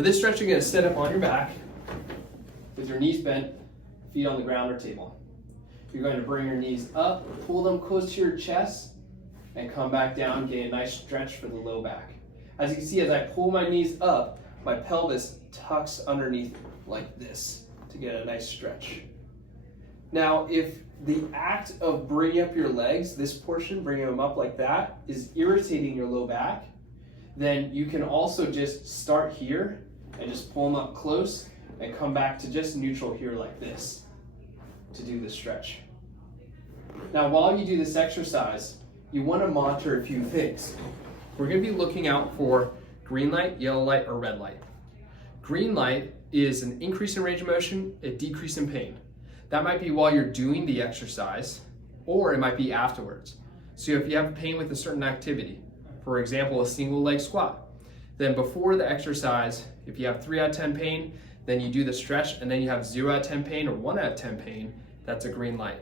For this stretch, you're going to sit up on your back with your knees bent, feet on the ground or table. You're going to bring your knees up, pull them close to your chest, and come back down, get a nice stretch for the low back. As you can see, as I pull my knees up, my pelvis tucks underneath like this to get a nice stretch. Now, if the act of bringing up your legs, this portion, bringing them up like that, is irritating your low back, then you can also just start here and just pull them up close and come back to just neutral here like this to do the stretch. Now, while you do this exercise, you want to monitor a few things. We're going to be looking out for green light, yellow light, or red light. Green light is an increase in range of motion, a decrease in pain. That might be while you're doing the exercise, or it might be afterwards. So if you have pain with a certain activity, for example, a single leg squat, then before the exercise, if you have 3 out of 10 pain, then you do the stretch, and then you have 0 out of 10 pain or 1 out of 10 pain, that's a green light.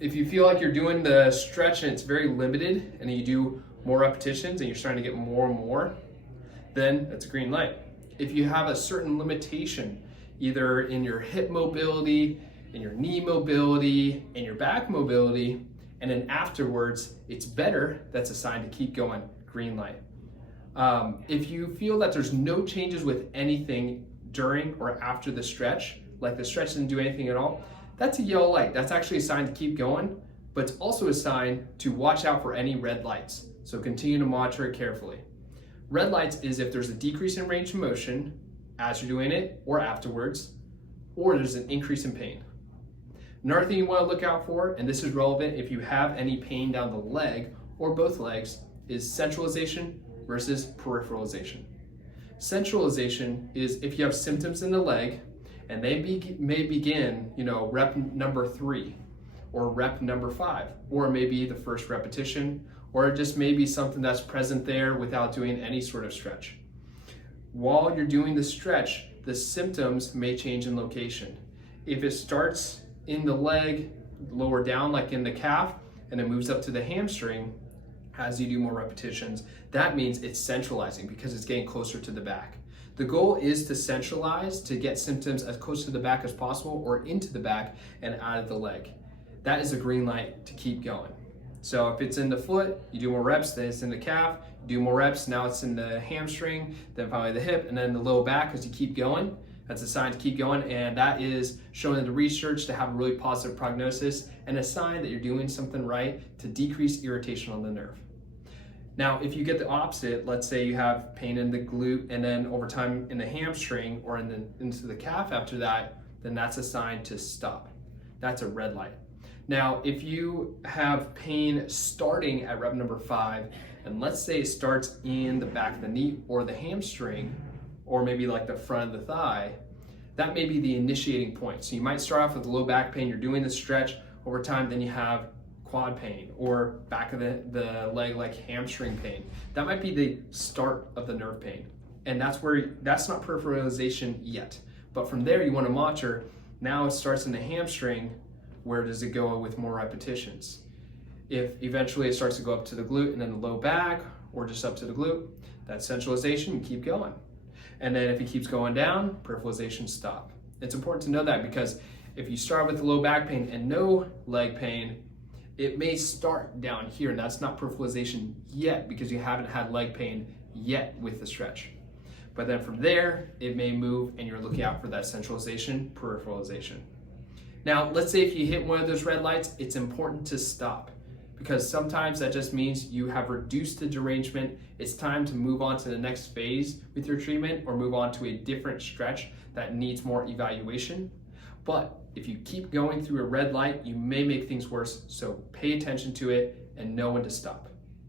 If you feel like you're doing the stretch and it's very limited, and you do more repetitions and you're starting to get more and more, then that's a green light. If you have a certain limitation, either in your hip mobility, in your knee mobility, in your back mobility, and then afterwards it's better, that's a sign to keep going, green light. If you feel that there's no changes with anything during or after the stretch, like the stretch didn't do anything at all, that's a yellow light. That's actually a sign to keep going, but it's also a sign to watch out for any red lights. So continue to monitor it carefully. Red lights is if there's a decrease in range of motion as you're doing it or afterwards, or there's an increase in pain. Another thing you want to look out for, and this is relevant if you have any pain down the leg or both legs, is centralization versus peripheralization. Centralization is if you have symptoms in the leg and they may begin, rep number 3 or rep number 5, or maybe the first repetition, or just maybe something that's present there without doing any sort of stretch. While you're doing the stretch, the symptoms may change in location. If it starts in the leg, lower down like in the calf, and it moves up to the hamstring as you do more repetitions, that means it's centralizing because it's getting closer to the back. The goal is to centralize, to get symptoms as close to the back as possible or into the back and out of the leg. That is a green light to keep going. So if it's in the foot, you do more reps, then it's in the calf, you do more reps, now it's in the hamstring, then finally the hip, and then the low back as you keep going. That's a sign to keep going, and that is shown in the research to have a really positive prognosis and a sign that you're doing something right to decrease irritation on the nerve. Now, if you get the opposite, let's say you have pain in the glute and then over time in the hamstring or into the calf after that, then that's a sign to stop. That's a red light. Now, if you have pain starting at rep number 5, and let's say it starts in the back of the knee or the hamstring, or maybe like the front of the thigh, that may be the initiating point. So you might start off with low back pain, you're doing the stretch over time, then you have quad pain or back of the leg like hamstring pain. That might be the start of the nerve pain. And that's not peripheralization yet. But from there you want to monitor, now it starts in the hamstring, where does it go with more repetitions? If eventually it starts to go up to the glute and then the low back, or just up to the glute, that's centralization, you keep going. And then if it keeps going down, peripheralization stop. It's important to know that because if you start with low back pain and no leg pain, it may start down here, and that's not peripheralization yet because you haven't had leg pain yet with the stretch. But then from there, it may move and you're looking out for that centralization, peripheralization. Now, let's say if you hit one of those red lights, it's important to stop because sometimes that just means you have reduced the derangement. It's time to move on to the next phase with your treatment or move on to a different stretch that needs more evaluation. But if you keep going through a red light, you may make things worse, so pay attention to it and know when to stop.